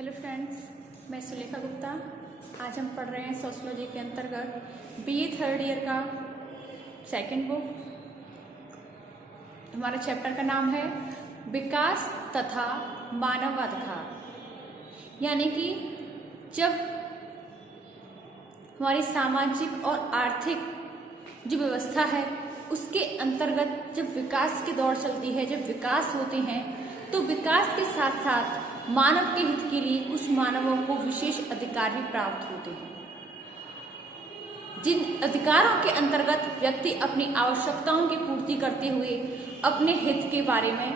Hello friends, मैं सुलेखा गुप्ता। आज हम पढ़ रहे हैं सोशियोलॉजी के अंतर्गत बीए थर्ड ईयर का सेकंड बुक। हमारा चैप्टर का नाम है विकास तथा मानव अधिकार। यानी कि जब हमारी सामाजिक और आर्थिक जो व्यवस्था है उसके अंतर्गत जब विकास की दौड़ चलती है, जब विकास होते हैं, तो विकास के साथ साथ मानव के हित के लिए कुछ मानवों को विशेष अधिकार भी प्राप्त होते हैं, जिन अधिकारों के अंतर्गत व्यक्ति अपनी आवश्यकताओं की पूर्ति करते हुए अपने हित के बारे में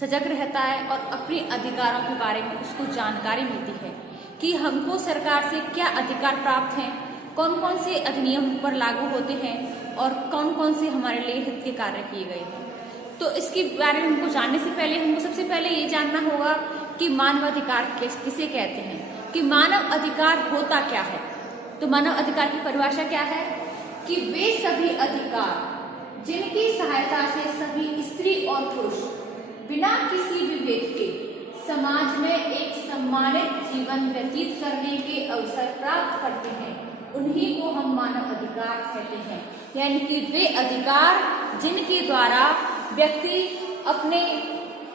सजग रहता है और अपने अधिकारों के बारे में उसको जानकारी मिलती है कि हमको सरकार से क्या अधिकार प्राप्त हैं, कौन कौन से अधिनियम पर लागू होते हैं और कौन कौन से हमारे लिए हित के कार्य किए गए हैं। तो इसके बारे में हमको जानने से पहले हमको सबसे पहले ये जानना होगा कि मानव अधिकार किसे कहते हैं, कि मानव अधिकार होता क्या है। तो मानव अधिकार की परिभाषा क्या है कि वे सभी अधिकार जिनकी सहायता से सभी स्त्री और पुरुष बिना किसी विभेद के समाज में एक सम्मानित जीवन व्यतीत करने के अवसर प्राप्त करते हैं, उन्हीं को हम मानव अधिकार कहते हैं। यानी कि वे अधिकार जिनके द्वारा व्यक्ति अपने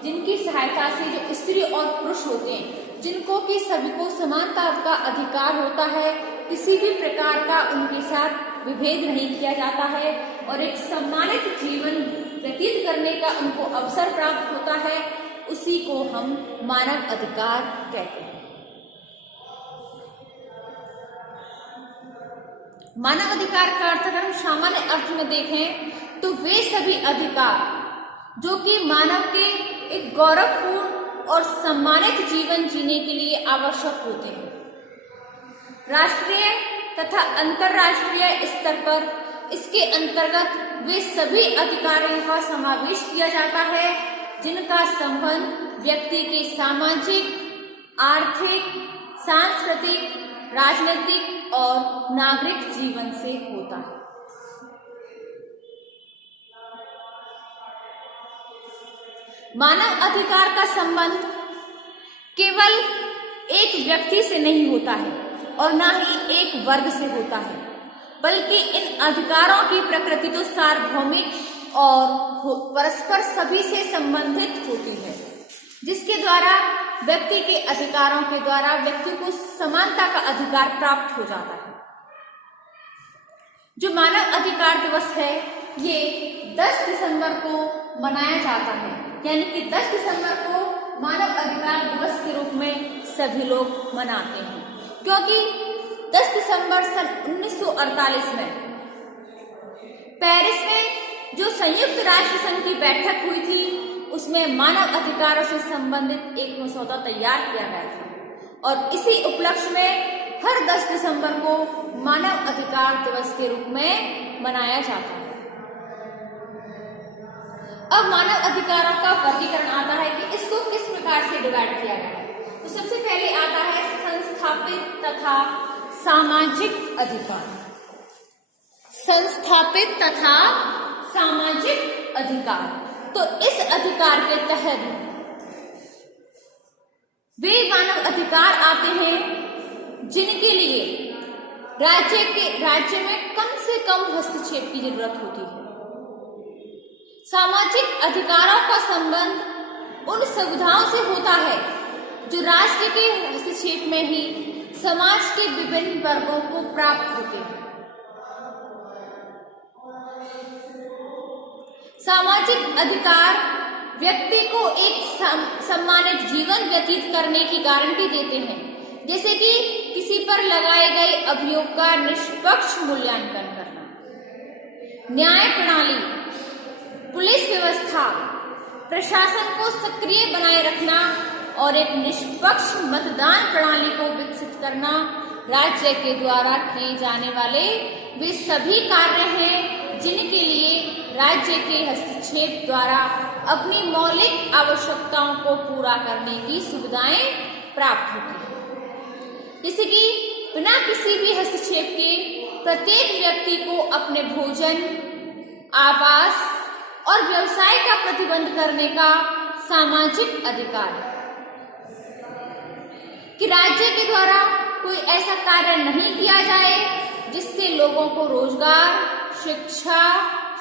जिनकी सहायता से जो स्त्री और पुरुष होते हैं, जिनको कि सभी को समानता का अधिकार होता है, किसी भी प्रकार का उनके साथ विभेद नहीं किया जाता है और एक सम्मानित जीवन व्यतीत करने का उनको अवसर प्राप्त होता है, उसी को हम मानव अधिकार कहते हैं। मानव अधिकार का अर्थ अगर हम सामान्य अर्थ में देखें तो वे सभी अधिकार जो कि मानव के एक गौरवपूर्ण और सम्मानित जीवन जीने के लिए आवश्यक होते हैं, राष्ट्रीय तथा अंतर्राष्ट्रीय स्तर पर इसके अंतर्गत वे सभी अधिकारों का समावेश किया जाता है जिनका संबंध व्यक्ति के सामाजिक, आर्थिक, सांस्कृतिक, राजनीतिक और नागरिक जीवन से होता है। मानव अधिकार का संबंध केवल एक व्यक्ति से नहीं होता है और न ही एक वर्ग से होता है, बल्कि इन अधिकारों की प्रकृति तो सार्वभौमिक और परस्पर सभी से संबंधित होती है, जिसके द्वारा व्यक्ति के अधिकारों के द्वारा व्यक्ति को समानता का अधिकार प्राप्त हो जाता है। जो मानव अधिकार दिवस है ये 10 दिसंबर को मनाया जाता है, यानी कि 10 दिसंबर को मानव अधिकार दिवस के रूप में सभी लोग मनाते हैं, क्योंकि 10 दिसंबर सन 1948 में पेरिस में जो संयुक्त राष्ट्र संघ की बैठक हुई थी उसमें मानव अधिकारों से संबंधित एक मसौदा तैयार किया गया था और इसी उपलक्ष्य में हर 10 दिसंबर को मानव अधिकार दिवस के रूप में मनाया जाता है। अब मानव अधिकारों का वर्गीकरण आता है कि इसको किस प्रकार से डिवाइड किया गया है। तो सबसे पहले आता है संस्थापित तथा सामाजिक अधिकार। संस्थापित तथा सामाजिक अधिकार, तो इस अधिकार के तहत वे मानव अधिकार आते हैं जिनके लिए राज्य में कम से कम हस्तक्षेप की जरूरत होती है। सामाजिक अधिकारों का संबंध उन सुविधाओं से होता है जो राष्ट्र के हस्तक्षेप में ही समाज के विभिन्न वर्गों को प्राप्त होते हैं। सामाजिक अधिकार व्यक्ति को एक सम्मानित जीवन व्यतीत करने की गारंटी देते हैं, जैसे कि किसी पर लगाए गए अभियोग का निष्पक्ष मूल्यांकन करना, न्याय प्रणाली, पुलिस व्यवस्था, प्रशासन को सक्रिय बनाए रखना और एक निष्पक्ष मतदान प्रणाली को विकसित करना राज्य के द्वारा किए जाने वाले वे सभी कार्य हैं जिनके लिए राज्य के हस्तक्षेप द्वारा अपनी मौलिक आवश्यकताओं को पूरा करने की सुविधाएं प्राप्त होती हैं। जैसे कि बिना किसी भी हस्तक्षेप के प्रत्येक व्यक्ति को अपने भोजन, आवास और व्यवसाय का प्रतिबंध करने का सामाजिक अधिकार है। कि राज्य के द्वारा कोई ऐसा कार्य नहीं किया जाए जिससे लोगों को रोजगार, शिक्षा,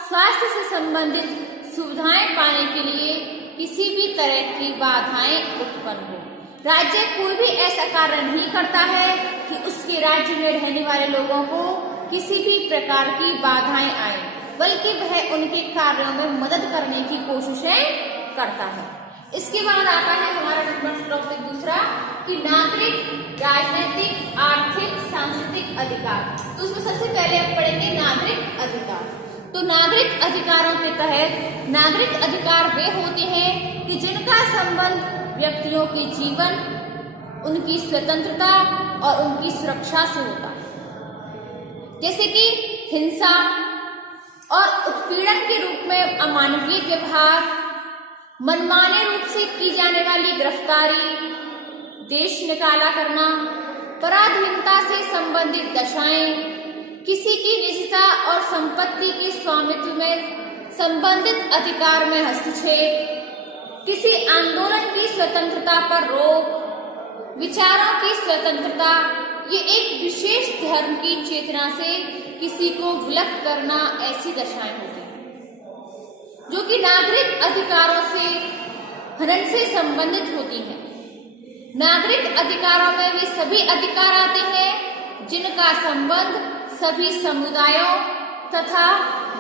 स्वास्थ्य से संबंधित सुविधाएं पाने के लिए किसी भी तरह की बाधाएं उत्पन्न हो। राज्य कोई भी ऐसा कार्य नहीं करता है कि उसके राज्य में रहने वाले लोगों को किसी भी प्रकार की बाधाएं आए, बल्कि वह उनके कार्यों में मदद करने की कोशिशें करता है। इसके बाद आता है हमारा टॉपिक दूसरा कि नागरिक, राजनीतिक, आर्थिक, सांस्कृतिक अधिकार। तो उसमें सबसे पहले आप पढ़ेंगे नागरिक अधिकार। तो नागरिक अधिकारों के तहत नागरिक अधिकार वे होते हैं कि जिनका संबंध व्यक्तियों के जीवन, उनकी स्वतंत्रता और उनकी सुरक्षा से होता है, जैसे कि हिंसा और उत्पीड़न के रूप में अमानवीय व्यवहार, मनमाने रूप से की जाने वाली गिरफ्तारी, देश निकाला करना, पराधीनता से संबंधित दशाएं, किसी की निजता और संपत्ति के स्वामित्व में संबंधित अधिकार में हस्तक्षेप, किसी आंदोलन की स्वतंत्रता पर रोक, विचारों की स्वतंत्रता, ये एक विशेष धर्म की चेतना से किसी को विलग करना, ऐसी दशाएं होती हैं जो कि नागरिक अधिकारों से हनन से संबंधित होती हैं। नागरिक अधिकारों में वे सभी अधिकार आते हैं जिनका संबंध सभी समुदायों तथा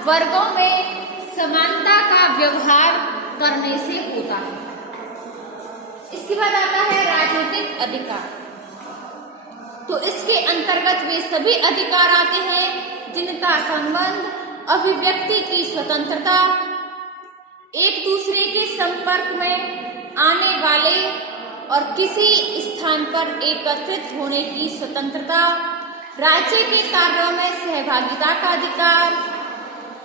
वर्गों में समानता का व्यवहार करने से होता है। इसके बाद आता है राजनीतिक अधिकार। तो इसके अंतर्गत वे सभी अधिकार आते हैं जिनका संबंध अभिव्यक्ति की स्वतंत्रता, एक दूसरे के संपर्क में आने वाले और किसी स्थान पर एकत्रित होने की स्वतंत्रता, राज्य के कार्यों में सहभागिता का अधिकार,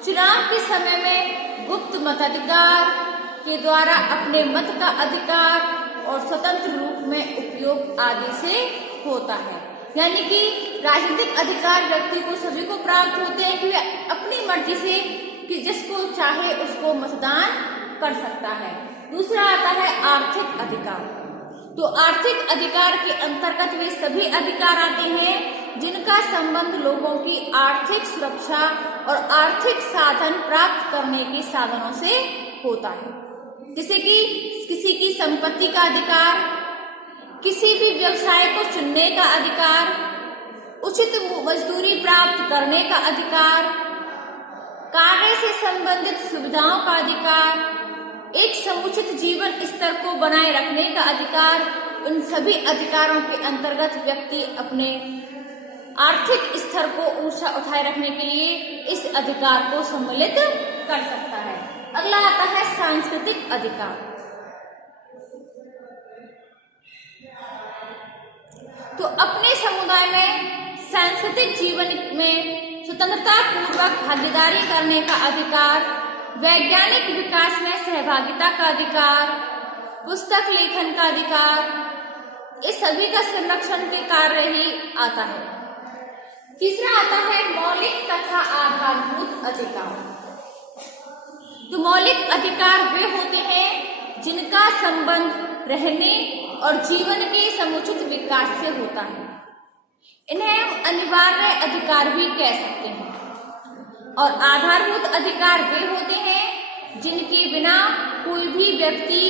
चुनाव के समय में गुप्त मताधिकार के द्वारा अपने मत का अधिकार और स्वतंत्र रूप में उपयोग आदि से होता है। यानी कि राजनीतिक अधिकार व्यक्ति को सभी को प्राप्त होते हैं कि वह अपनी मर्जी से कि जिसको चाहे उसको मतदान कर सकता है। दूसरा आता है आर्थिक अधिकार। तो आर्थिक अधिकार के अंतर्गत वे सभी अधिकार आते हैं जिनका संबंध लोगों की आर्थिक सुरक्षा और आर्थिक साधन प्राप्त करने के साधनों से होता है, जैसे कि किसी की संपत्ति का अधिकार, किसी भी व्यवसाय को चुनने का अधिकार, उचित मजदूरी प्राप्त करने का अधिकार, कार्य से संबंधित सुविधाओं का अधिकार, एक समुचित जीवन स्तर को बनाए रखने का अधिकार। उन सभी अधिकारों के अंतर्गत व्यक्ति अपने आर्थिक स्तर को ऊंचा उठाए रखने के लिए इस अधिकार को सम्मिलित कर सकता है। अगला आता है सांस्कृतिक अधिकार। तो अपने समुदाय में सांस्कृतिक जीवन में स्वतंत्रता पूर्वक भागीदारी करने का अधिकार, वैज्ञानिक विकास में सहभागिता का अधिकार, पुस्तक लेखन का अधिकार, इस सभी का संरक्षण के कार्य ही आता है। तीसरा आता है मौलिक तथा आधारभूत अधिकार। तो मौलिक अधिकार वे होते हैं जिनका संबंध रहने और जीवन के समुचित विकास से होता है। इन्हें हम अनिवार्य अधिकार भी कह सकते हैं। और आधारभूत अधिकार वे होते हैं जिनके बिना कोई भी व्यक्ति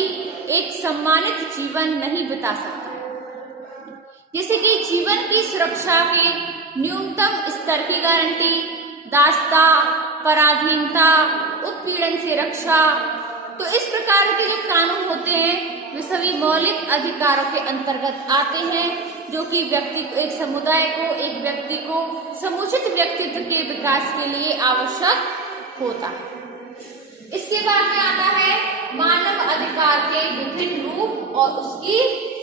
एक सम्मानित जीवन नहीं बिता सकता, जैसे कि जीवन की सुरक्षा के न्यूनतम स्तर की गारंटी, दासता, पराधीनता, उत्पीड़न से रक्षा। तो इस प्रकार के जो कानून होते हैं वे सभी मौलिक अधिकारों के अंतर्गत आते हैं, जो कि व्यक्ति को, एक समुदाय को, एक व्यक्ति को समुचित व्यक्तित्व के विकास के लिए आवश्यक होता है। इसके बाद में आता है मानव अधिकार के विभिन्न रूप और उसकी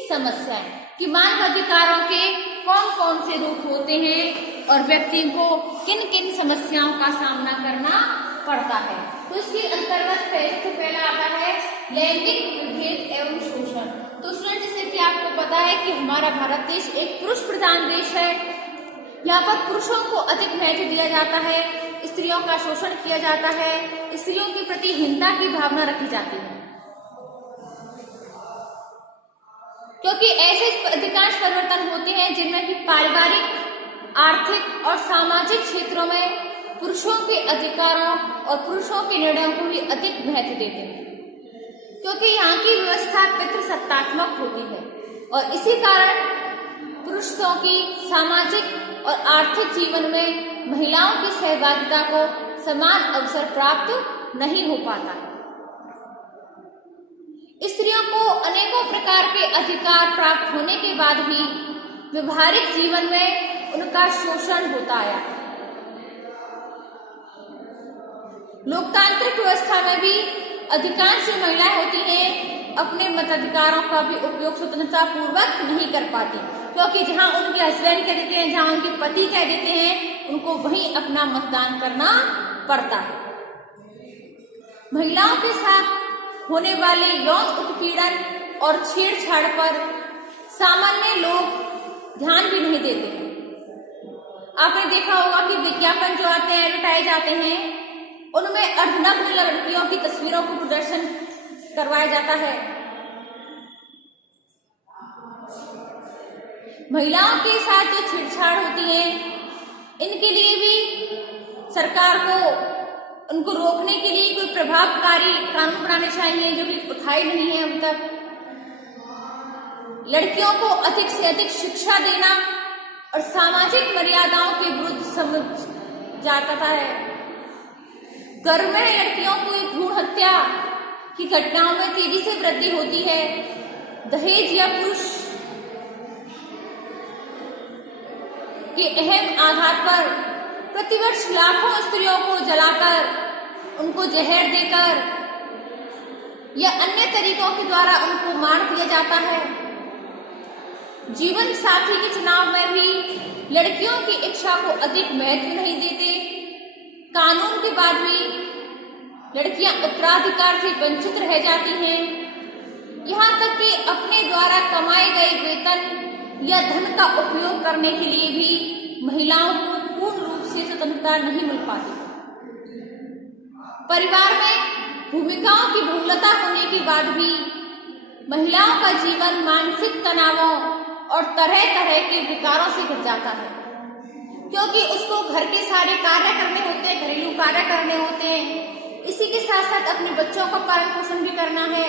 समस्याएं, कि मानव अधिकारों के कौन कौन से रूप होते हैं और व्यक्ति को किन किन समस्याओं का सामना करना पड़ता है। तो इसके अंतर्गत पहला आता है लैंगिक विभेद एवं शोषण। तो स्टूडेंट, जैसे कि आपको पता है कि हमारा भारत देश एक पुरुष प्रधान देश है। यहाँ पर पुरुषों को अधिक महत्व दिया जाता है, स्त्रियों का शोषण किया जाता है, स्त्रियों के प्रति हीनता की भावना रखी जाती है। क्योंकि ऐसे अधिकांश परिवर्तन होते हैं जिनमें कि पारिवारिक, आर्थिक और सामाजिक क्षेत्रों में पुरुषों के अधिकारों और पुरुषों के निर्णयों को ही अधिक महत्व देते हैं, क्योंकि यहाँ की व्यवस्था पितृसत्तात्मक होती है और इसी कारण पुरुषों की सामाजिक और आर्थिक जीवन में महिलाओं की सहभागिता को समान अवसर प्राप्त नहीं हो पाता है। स्त्रियों को अनेकों प्रकार के अधिकार प्राप्त होने के बाद भी व्यवहारिक जीवन में उनका शोषण होता आया है। लोकतांत्रिक व्यवस्था में भी अधिकांश जो महिलाएं होती हैं अपने मताधिकारों का भी उपयोग स्वतंत्रता पूर्वक नहीं कर पाती, क्योंकि जहां उनके हस्बैंड कह देते हैं, जहां उनके पति कह देते हैं, उनको वहीं अपना मतदान करना पड़ता है। महिलाओं के साथ होने वाले यौन उत्पीड़न और छेड़छाड़ पर सामान्य लोग ध्यान भी नहीं देते हैं। आपने देखा होगा कि विज्ञापन जो आते हैं, एडवर्टाइज आते हैं, उनमें अर्धनग्न लड़कियों की तस्वीरों को प्रदर्शन करवाया जाता है। महिलाओं के साथ जो छेड़छाड़ होती है, इनके लिए भी सरकार को उनको रोकने के लिए कोई प्रभावकारी कानून बनाने चाहिए, जो कि उठाए नहीं है अब तक। लड़कियों को अधिक से अधिक शिक्षा देना और सामाजिक मर्यादाओं के विरुद्ध समझ जाता है। गर्भ में लड़कियों को भ्रूण हत्या की घटनाओं में तेजी से वृद्धि होती है। दहेज या पुरुष के अहम आधार पर प्रतिवर्ष लाखों स्त्रियों को जलाकर, उनको जहर देकर या अन्य तरीकों के द्वारा उनको मार दिया जाता है। जीवन साथी के चुनाव में भी लड़कियों की इच्छा को अधिक महत्व नहीं देते। कानून के बाद भी लड़कियां उत्तराधिकार से वंचित रह जाती हैं। यहाँ तक कि अपने द्वारा कमाए गए वेतन या धन का उपयोग करने के लिए भी महिलाओं को पूर्ण रूप से स्वतंत्रता नहीं मिल पाती। परिवार में भूमिकाओं की बहुलता होने के बाद भी महिलाओं का जीवन मानसिक तनावों और तरह तरह के विकारों से घिर जाता है, क्योंकि उसको घर के सारे कार्य करने होते हैं, घरेलू कार्य करने होते हैं, इसी के साथ साथ अपने बच्चों का पालन पोषण भी करना है।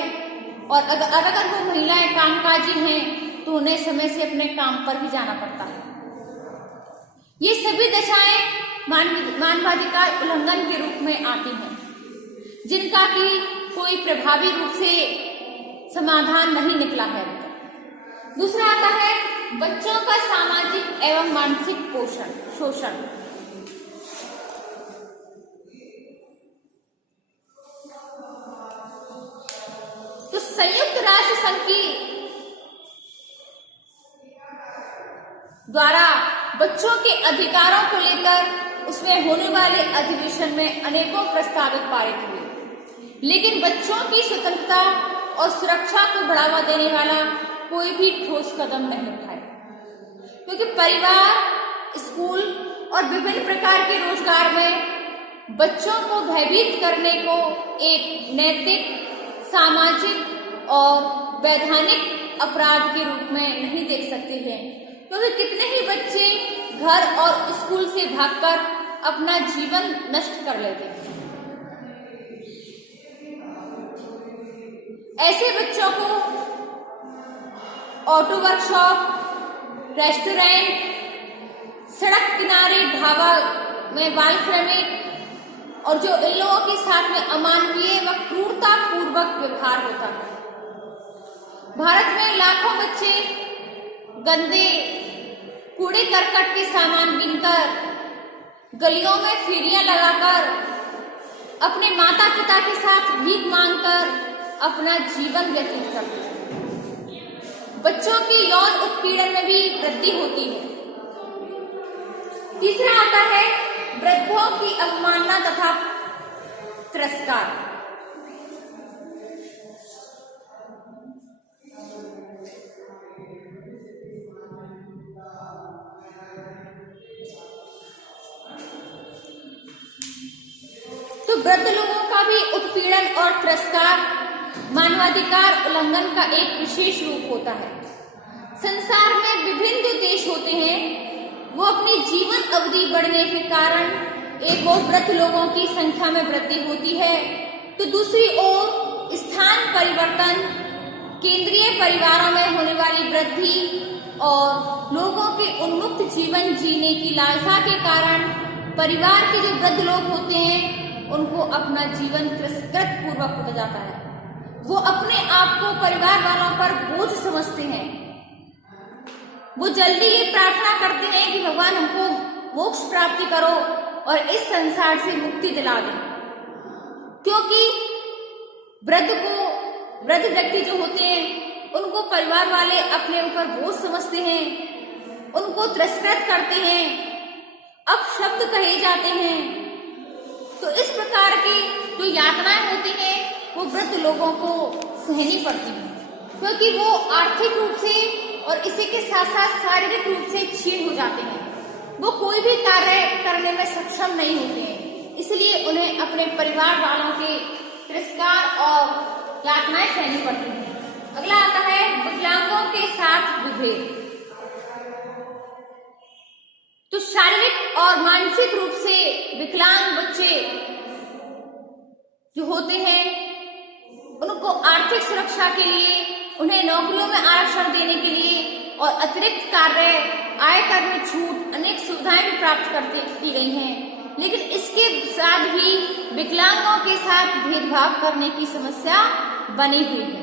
और अगर वो महिलाएं कामकाजी हैं तो उन्हें समय से अपने काम पर भी जाना पड़ता है। ये सभी दशाएं मानवाधिकार उल्लंघन के रूप में आती हैं, जिनका कि कोई प्रभावी रूप से समाधान नहीं निकला है। दूसरा आता है बच्चों का सामाजिक एवं मानसिक शोषण। तो संयुक्त राष्ट्र संघ की द्वारा बच्चों के अधिकारों को लेकर उसमें होने वाले अधिवेशन में अनेकों प्रस्तावित पारित हुए, लेकिन बच्चों की स्वतंत्रता और सुरक्षा को बढ़ावा देने वाला कोई भी ठोस कदम नहीं उठाया, क्योंकि परिवार, स्कूल और विभिन्न प्रकार के रोजगार में बच्चों को भयभीत करने को एक नैतिक, सामाजिक और वैधानिक अपराध के रूप में नहीं देख सकते हैं, क्योंकि कितने ही बच्चे घर और स्कूल से भागकर अपना जीवन नष्ट कर लेते हैं। ऐसे बच्चों को ऑटो वर्कशॉप, रेस्टोरेंट, सड़क किनारे ढाबा में बाल श्रमिक और जो इन लोगों के साथ में अमानवीय व क्रूरता पूर्वक व्यवहार होता है। भारत में लाखों बच्चे गंदे कूड़े करकट के सामान बीनकर, गलियों में फेरियां लगाकर, अपने माता पिता के साथ भीख मांगकर अपना जीवन व्यतीत करते हैं। बच्चों के यौन उत्पीड़न में भी वृद्धि होती है। तीसरा आता है वृद्धों की अवमानना तथा तिरस्कार। तो वृद्ध लोगों का भी उत्पीड़न और तिरस्कार मानवाधिकार उल्लंघन का एक विशेष रूप होता है। संसार में विभिन्न जो देश होते हैं वो अपनी जीवन अवधि बढ़ने के कारण एक ओर वृद्ध लोगों की संख्या में वृद्धि होती है तो दूसरी ओर स्थान परिवर्तन, केंद्रीय परिवारों में होने वाली वृद्धि और लोगों के उन्मुक्त जीवन जीने की लालसा के कारण परिवार के जो वृद्ध लोग होते हैं उनको अपना जीवन तिरस्कृत पूर्वक होता जाता है। वो अपने आप को परिवार वालों पर बोझ समझते हैं। वो जल्दी ये प्रार्थना करते हैं कि भगवान हमको मोक्ष प्राप्ति करो और इस संसार से मुक्ति दिला दें, क्योंकि वृद्ध व्यक्ति जो होते हैं उनको परिवार वाले अपने ऊपर बोझ समझते हैं, उनको तिरस्कृत करते हैं, अपशब्द कहे जाते हैं। तो इस प्रकार की जो यातनाएं होती हैं वो वृद्ध लोगों को सहनी पड़ती हैं, क्योंकि वो आर्थिक रूप से और इसी के साथ साथ शारीरिक रूप से क्षीण हो जाते हैं। वो कोई भी कार्य करने में सक्षम नहीं होते हैं, इसलिए उन्हें अपने परिवार वालों के तिरस्कार और यातनाएं सहनी पड़ती हैं। अगला आता है विकलांगों के साथ विभेद। तो शारीरिक और मानसिक रूप से विकलांग बच्चे जो होते हैं उनको आर्थिक सुरक्षा के लिए, उन्हें नौकरियों में आरक्षण देने के लिए और अतिरिक्त कार्य, आयकर में छूट, अनेक सुविधाएं भी प्राप्त की गई हैं, लेकिन इसके साथ भी विकलांगों के साथ भेदभाव करने की समस्या बनी हुई है।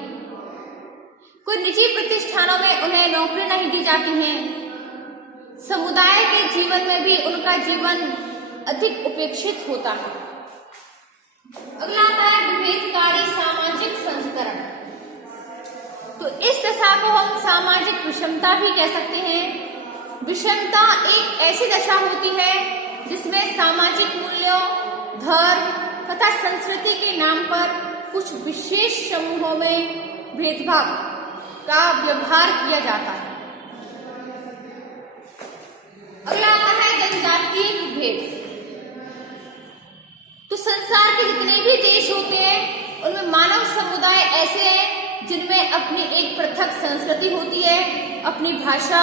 कुछ निजी प्रतिष्ठानों में उन्हें नौकरी नहीं दी जाती हैं। समुदाय के जीवन में भी उनका जीवन अधिक उपेक्षित होता है। अगला आता है विभेदकारी सामाजिक संस्करण। तो इस दशा को हम सामाजिक विषमता भी कह सकते हैं। विषमता एक ऐसी दशा होती है जिसमें सामाजिक मूल्यों, धर्म तथा संस्कृति के नाम पर कुछ विशेष समूहों में भेदभाव का व्यवहार किया जाता है। अगला आता है जनजातीय विभेद। तो संसार के जितने भी देश होते हैं उनमें मानव समुदाय ऐसे हैं जिनमें अपनी एक पृथक संस्कृति होती है, अपनी भाषा,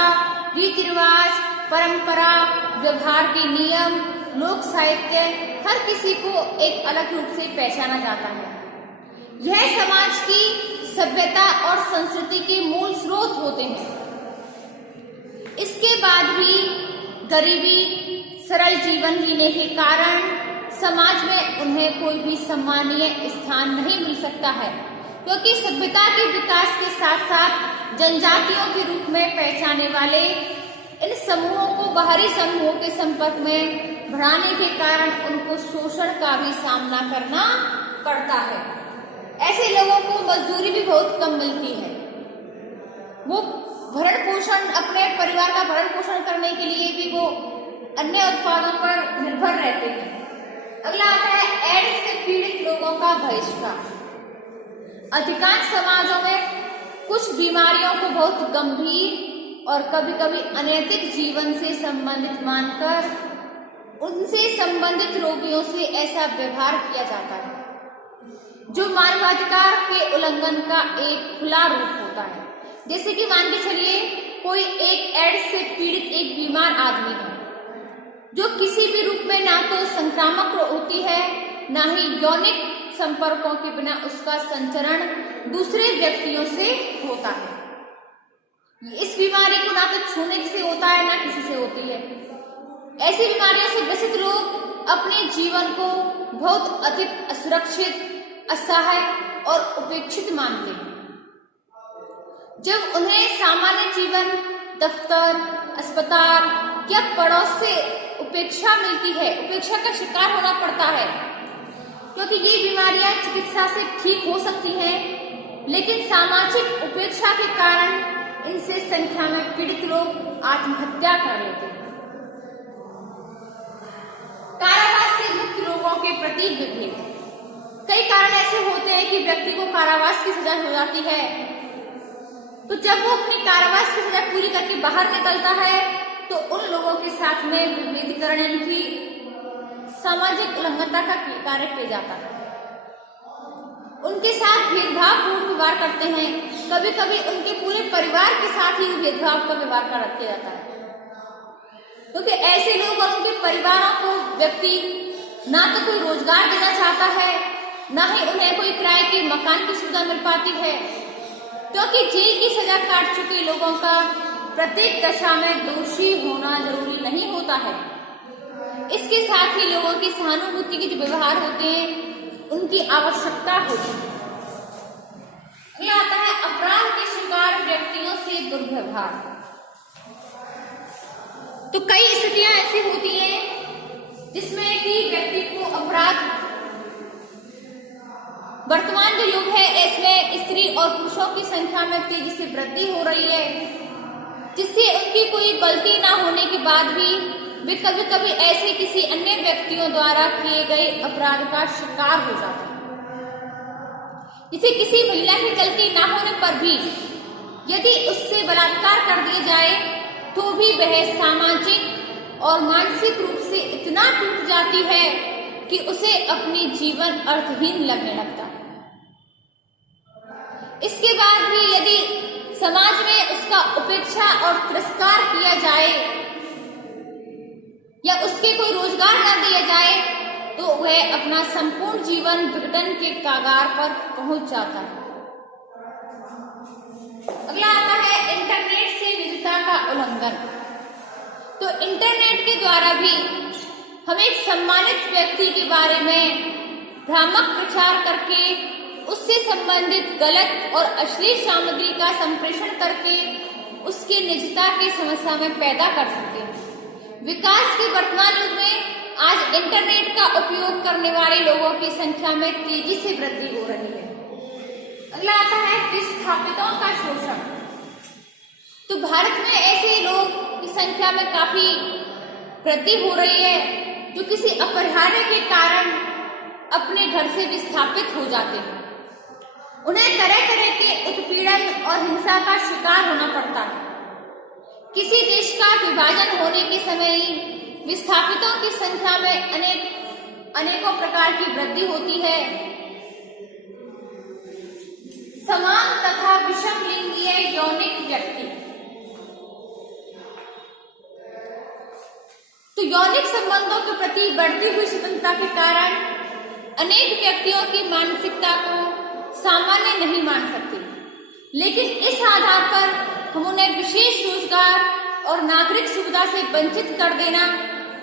रीति रिवाज, परंपरा, व्यवहार के नियम, लोक साहित्य, हर किसी को एक अलग रूप से पहचाना जाता है। यह समाज की सभ्यता और संस्कृति के मूल स्रोत होते हैं। इसके बाद भी गरीबी, सरल जीवन जीने के कारण समाज में उन्हें कोई भी सम्मानीय स्थान नहीं मिल सकता है, क्योंकि सभ्यता के विकास के साथ साथ जनजातियों के रूप में पहचाने वाले इन समूहों को बाहरी समूहों के संपर्क में बढ़ाने के कारण उनको शोषण का भी सामना करना पड़ता है। ऐसे लोगों को मजदूरी भी बहुत कम मिलती है। वो भरण पोषण, अपने परिवार का भरण पोषण करने के लिए भी वो अन्य उत्पादों पर निर्भर रहते हैं। अगला आता है एड्स से पीड़ित लोगों का बहिष्कार। अधिकांश समाजों में कुछ बीमारियों को बहुत गंभीर और कभी कभी अनैतिक जीवन से संबंधित मानकर उनसे संबंधित रोगियों से ऐसा व्यवहार किया जाता है जो मानवाधिकार के उल्लंघन का एक खुला रूप होता है। जैसे कि मान के चलिए कोई एक एड्स से पीड़ित एक बीमार आदमी है जो किसी भी रूप में ना तो संक्रामक होती है, ना ही यौनिक संपर्कों के बिना उसका संचरण दूसरे व्यक्तियों से होता है। इस बीमारी को ना तो छूने से होता है, ना किसी से होती है। ऐसी बीमारियों से ग्रसित लोग अपने जीवन को बहुत अधिक असुरक्षित, असहाय और उपेक्षित मानते हैं। जब उन्हें सामान्य जीवन, दफ्तर, अस्पताल या पड़ोस से उपेक्षा मिलती है, उपेक्षा का शिकार होना पड़ता है, क्योंकि ये बीमारियां चिकित्सा से ठीक हो सकती हैं, लेकिन सामाजिक उपेक्षा के कारण इनसे संख्या में पीड़ित लोग आत्महत्या कर लेते हैं। कारावास से मुक्त लोगों के प्रति विभेद। कई कारण ऐसे होते हैं कि व्यक्ति को कारावास की सजा हो जाती है, तो जब वो अपनी कारावास की सजा पूरी करके बाहर निकलता है तो उन लोगों के साथ में विभेदीकरण यानी कि सामाजिक उल्लंघनता का कार्य किया जाता है। उनके साथ भेदभाव पूर्ण व्यवहार करते हैं, कभी कभी उनके पूरे परिवार के साथ ही भेदभाव का व्यवहार कर रखा जाता है, क्योंकि ऐसे लोग और उनके परिवारों को व्यक्ति ना तो कोई रोजगार देना चाहता है, ना ही उन्हें कोई किराए के मकान की सुविधा मिल पाती है, क्योंकि जेल की सजा काट चुके लोगों का प्रत्येक दशा में दोषी होना जरूरी नहीं होता है। इसके साथ ही लोगों की सहानुभूति के जो व्यवहार होते हैं उनकी आवश्यकता होती है। अगला आता है अपराध के शिकार व्यक्तियों से दुर्व्यवहार। तो कई स्थितियां ऐसी होती हैं जिसमें कि व्यक्ति को अपराध, वर्तमान जो युग है इसमें स्त्री और पुरुषों की संख्या में तेजी से वृद्धि हो रही है, जिससे उनकी कोई गलती ना होने के बाद भी वे कभी कभी ऐसे किसी अन्य व्यक्तियों द्वारा किए गए अपराध का शिकार हो जाते हैं। जिसे किसी महिला की गलती ना होने पर भी यदि उससे बलात्कार कर दिया जाए तो भी वह सामाजिक और मानसिक रूप से इतना टूट जाती है कि उसे अपनी जीवन अर्थहीन लगने लगता है। इसके बाद भी यदि समाज में उसका उपेक्षा और तिरस्कार किया जाए या उसके कोई रोजगार न दिया जाए तो वह अपना संपूर्ण जीवन विघटन के कागार पर पहुंच जाता है। अगला आता है इंटरनेट से निजता का उल्लंघन। तो इंटरनेट के द्वारा भी हम एक सम्मानित व्यक्ति के बारे में भ्रामक प्रचार करके उससे संबंधित गलत और अश्लील सामग्री का संप्रेषण करके उसकी निजता की समस्या में पैदा कर सकते हैं। विकास के वर्तमान युग में आज इंटरनेट का उपयोग करने वाले लोगों की संख्या में तेजी से वृद्धि हो रही है। अगला आता है विस्थापितों का शोषण। तो भारत में ऐसे लोग की संख्या में काफी वृद्धि हो रही है जो किसी अपरिहार्य के कारण अपने घर से विस्थापित हो जाते हैं। उन्हें तरह तरह के उत्पीड़न और हिंसा का शिकार होना पड़ता है। किसी देश का विभाजन होने के समय ही विस्थापितों की संख्या में अनेकों प्रकार की वृद्धि होती है। समान तथा विषम लिंगीय यौनिक व्यक्ति। तो यौनिक संबंधों के प्रति बढ़ती हुई स्वतंत्रता के कारण अनेक व्यक्तियों की मानसिकता को सामान्य नहीं मान सकते, लेकिन इस आधार पर हम उन्हें विशेष रोजगार और नागरिक सुविधा से वंचित कर देना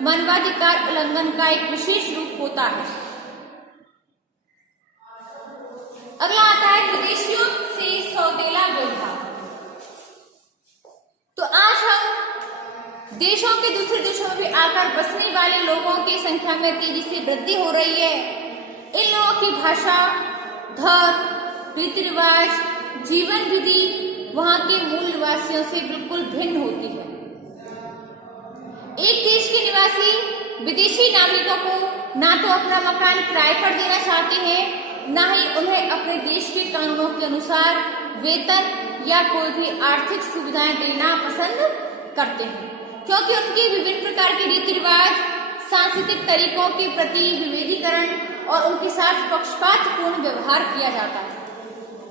मानवाधिकार उल्लंघन का एक विशेष रूप होता है। अगला आता है विदेशियों से सौदेला व्यवहार। तो आज हम देशों के दूसरे देशों में भी आकर बसने वाले लोगों की संख्या में तेजी से वृद्धि हो रही है। इन लोगों की भाषा, धर्म, रीति रिवाज, जीवन विधि वहां के मूल निवासियों से बिल्कुल भिन्न होती है। एक देश के निवासी विदेशी नागरिकों को ना तो अपना मकान किराए पर देना चाहते हैं, ना ही उन्हें अपने देश के कानूनों के अनुसार वेतन या कोई भी आर्थिक सुविधाएं देना पसंद करते हैं, क्योंकि उनके विभिन्न प्रकार के रीति रिवाज, सांस्कृतिक तरीकों के प्रति विभेदीकरण और उनके साथ पक्षपातपूर्ण व्यवहार किया जाता है।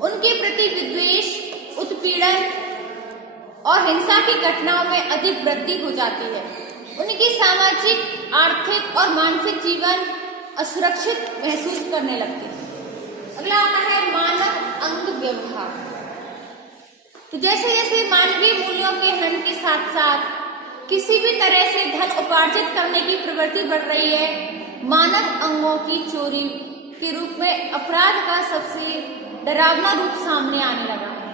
उनके प्रति विद्वेष, उत्पीड़न और हिंसा की घटनाओं में अधिक वृद्धि हो जाती है। उनकी सामाजिक, आर्थिक और मानसिक जीवन असुरक्षित महसूस करने लगते हैं। अगला आता है मानव अंग व्यवहार। तो जैसे जैसे मानवीय मूल्यों के हनन के साथ साथ किसी भी तरह से धन उपार्जित करने की प्रवृत्ति बढ़ रही है, मानव अंगों की चोरी के रूप में अपराध का सबसे डरावना रूप सामने आने लगा है।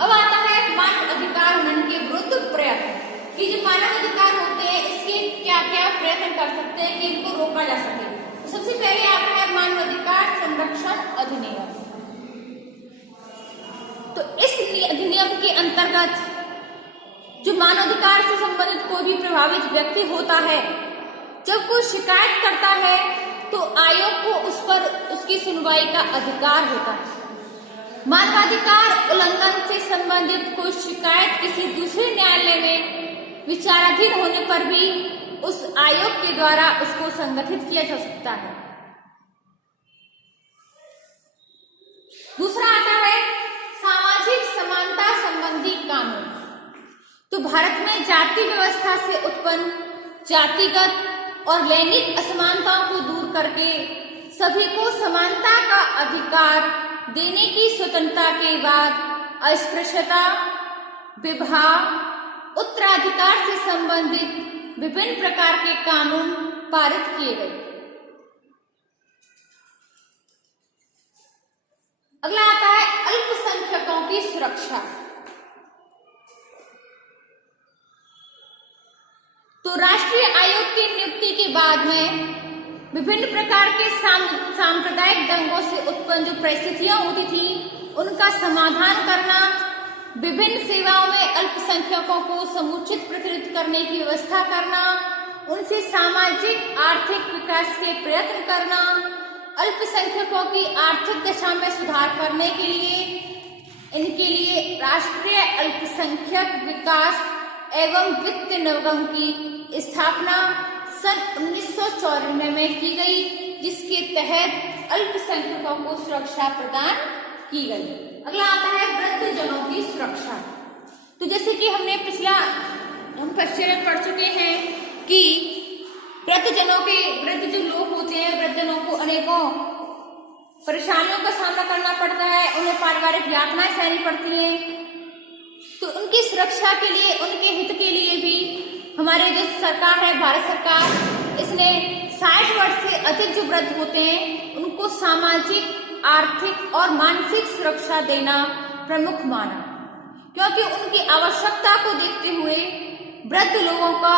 अब आता है मानव अधिकार हनन के विरुद्ध प्रयत्न कि जो मानव अधिकार होते हैं इसके क्या क्या प्रयत्न कर सकते हैं कि इनको रोका जा सके। तो सबसे पहले आता है मानव अधिकार संरक्षण अधिनियम। तो इस अधिनियम के अंतर्गत जो मानवाधिकार से संबंधित कोई भी प्रभावित व्यक्ति होता है, जब कोई शिकायत करता है तो आयोग को उस पर उसकी सुनवाई का अधिकार होता है। मानवाधिकार उल्लंघन से संबंधित कोई शिकायत किसी दूसरे न्यायालय में विचाराधीन होने पर भी उस आयोग के द्वारा उसको संगठित किया जा सकता है। दूसरा आता है सामाजिक समानता तो भारत में जाति व्यवस्था से उत्पन्न जातिगत और लैंगिक असमानताओं को दूर करके सभी को समानता का अधिकार देने की स्वतंत्रता के बाद अस्पृश्यता, विवाह, उत्तराधिकार से संबंधित विभिन्न प्रकार के कानून पारित किए गए। अगला आता है अल्पसंख्यकों की सुरक्षा। तो राष्ट्रीय आयोग की नियुक्ति के बाद में विभिन्न प्रकार के सांप्रदायिक दंगों से उत्पन्न जो परिस्थितियां होती थी उनका समाधान करना, विभिन्न सेवाओं में अल्पसंख्यकों को समुचित प्रतिनिधित्व करने की व्यवस्था करना, उनसे सामाजिक आर्थिक विकास के प्रयत्न करना, अल्पसंख्यकों की आर्थिक दशा में सुधार करने के लिए इनके लिए राष्ट्रीय अल्पसंख्यक विकास एवं वित्त निगम की स्थापना सन 1994 में की गई, जिसके तहत अल्पसंख्यकों को सुरक्षा प्रदान की गई। अगला आता है वृद्धजनों की सुरक्षा। तो जैसे कि हम पश्चिम पढ़ चुके हैं कि वृद्ध जो लोग होते हैं, वृद्धजनों को अनेकों परेशानियों का सामना करना पड़ता है, उन्हें पारिवारिक यातनाएं सहनी पड़ती हैं। तो उनकी सुरक्षा के लिए, उनके हित के लिए भी हमारे जो सरकार है, भारत सरकार, इसने 60 वर्ष से अधिक जो वृद्ध होते हैं उनको सामाजिक, आर्थिक और मानसिक सुरक्षा देना प्रमुख माना, क्योंकि उनकी आवश्यकता को देखते हुए वृद्ध लोगों का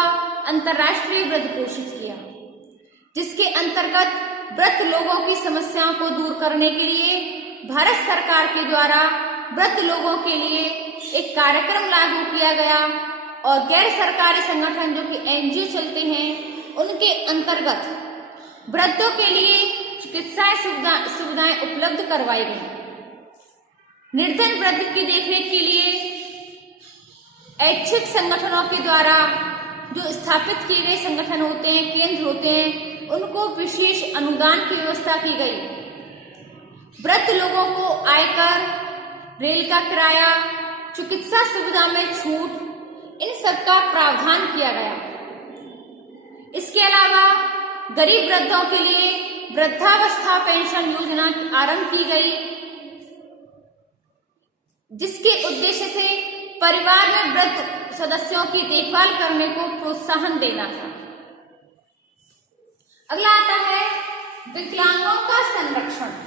अंतर्राष्ट्रीय वृद्ध घोषित किया, जिसके अंतर्गत वृद्ध लोगों की समस्याओं को दूर करने के लिए भारत सरकार के द्वारा वृद्ध लोगों के लिए एक कार्यक्रम लागू किया गया और गैर सरकारी संगठन जो कि एनजीओ चलते हैं उनके अंतर्गत वृद्धों के लिए चिकित्सा सुविधाएं उपलब्ध करवाई गई। निर्धन वृद्ध की देखरेख के लिए ऐच्छिक संगठनों के द्वारा जो स्थापित किए गए संगठन होते हैं, केंद्र होते हैं, उनको विशेष अनुदान की व्यवस्था की गई। वृद्ध लोगों को आयकर, रेल का किराया, चिकित्सा सुविधा में छूट, इन सब का प्रावधान किया गया। इसके अलावा गरीब वृद्धों के लिए वृद्धावस्था पेंशन योजना आरंभ की गई, जिसके उद्देश्य से परिवार में वृद्ध सदस्यों की देखभाल करने को प्रोत्साहन देना था। अगला आता है विकलांगों का संरक्षण।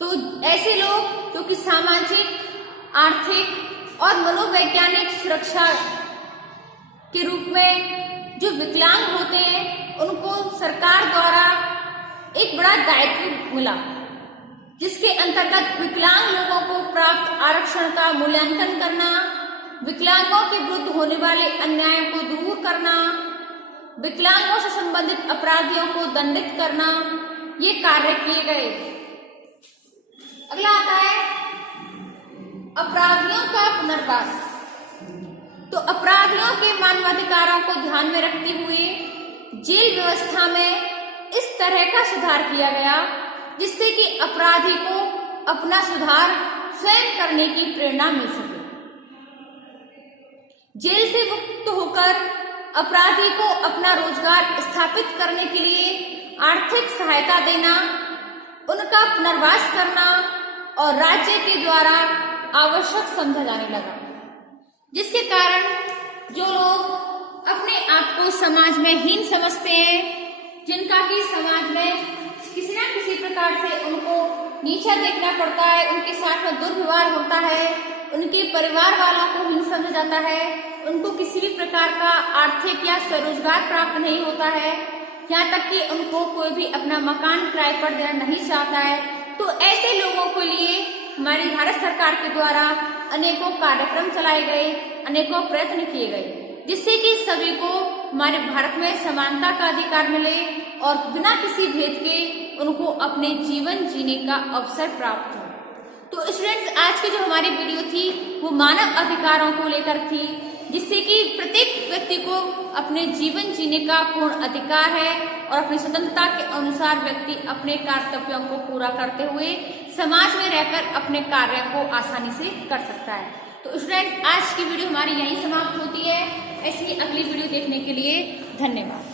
तो ऐसे लोग जो कि सामाजिक, आर्थिक और मनोवैज्ञानिक सुरक्षा के रूप में जो विकलांग होते हैं उनको सरकार द्वारा एक बड़ा दायित्व मिला, जिसके अंतर्गत विकलांग लोगों को प्राप्त आरक्षण का मूल्यांकन करना, विकलांगों के विरुद्ध होने वाले अन्यायों को दूर करना, विकलांगों से संबंधित अपराधियों को दंडित करना, ये कार्य किए गए। अगला आता है अपराधियों का पुनर्वास। तो अपराधियों के मानवाधिकारों को ध्यान में रखते हुए जेल व्यवस्था में इस तरह का सुधार किया गया जिससे कि अपराधी को अपना सुधार स्वयं करने की प्रेरणा मिल सके। जेल से मुक्त होकर अपराधी को अपना रोजगार स्थापित करने के लिए आर्थिक सहायता देना, उनका पुनर्वास करना और राज्य के द्वारा आवश्यक समझा जाने लगा, जिसके कारण जो लोग अपने आप को समाज में हीन समझते हैं, जिनका कि समाज में किसी न किसी प्रकार से उनको नीचा देखना पड़ता है, उनके साथ में दुर्व्यवहार होता है, उनके परिवार वालों को हीन समझा जाता है, उनको किसी भी प्रकार का आर्थिक या स्वरोजगार प्राप्त नहीं होता है, यहाँ तक कि उनको कोई भी अपना मकान किराए पर देना नहीं चाहता है। तो ऐसे लोगों के लिए हमारी भारत सरकार के द्वारा अनेकों कार्यक्रम चलाए गए, अनेकों प्रयत्न किए गए, जिससे कि सभी को हमारे भारत में समानता का अधिकार मिले और बिना किसी भेद के उनको अपने जीवन जीने का अवसर प्राप्त हो। तो स्टूडेंट्स, आज की जो हमारी वीडियो थी वो मानव अधिकारों को लेकर थी, जिससे कि प्रत्येक व्यक्ति को अपने जीवन जीने का पूर्ण अधिकार है और अपनी स्वतंत्रता के अनुसार व्यक्ति अपने कर्तव्यों को पूरा करते हुए समाज में रहकर अपने कार्य को आसानी से कर सकता है। तो स्टूडेंट, आज की वीडियो हमारी यहीं समाप्त होती है। इसकी अगली वीडियो देखने के लिए धन्यवाद।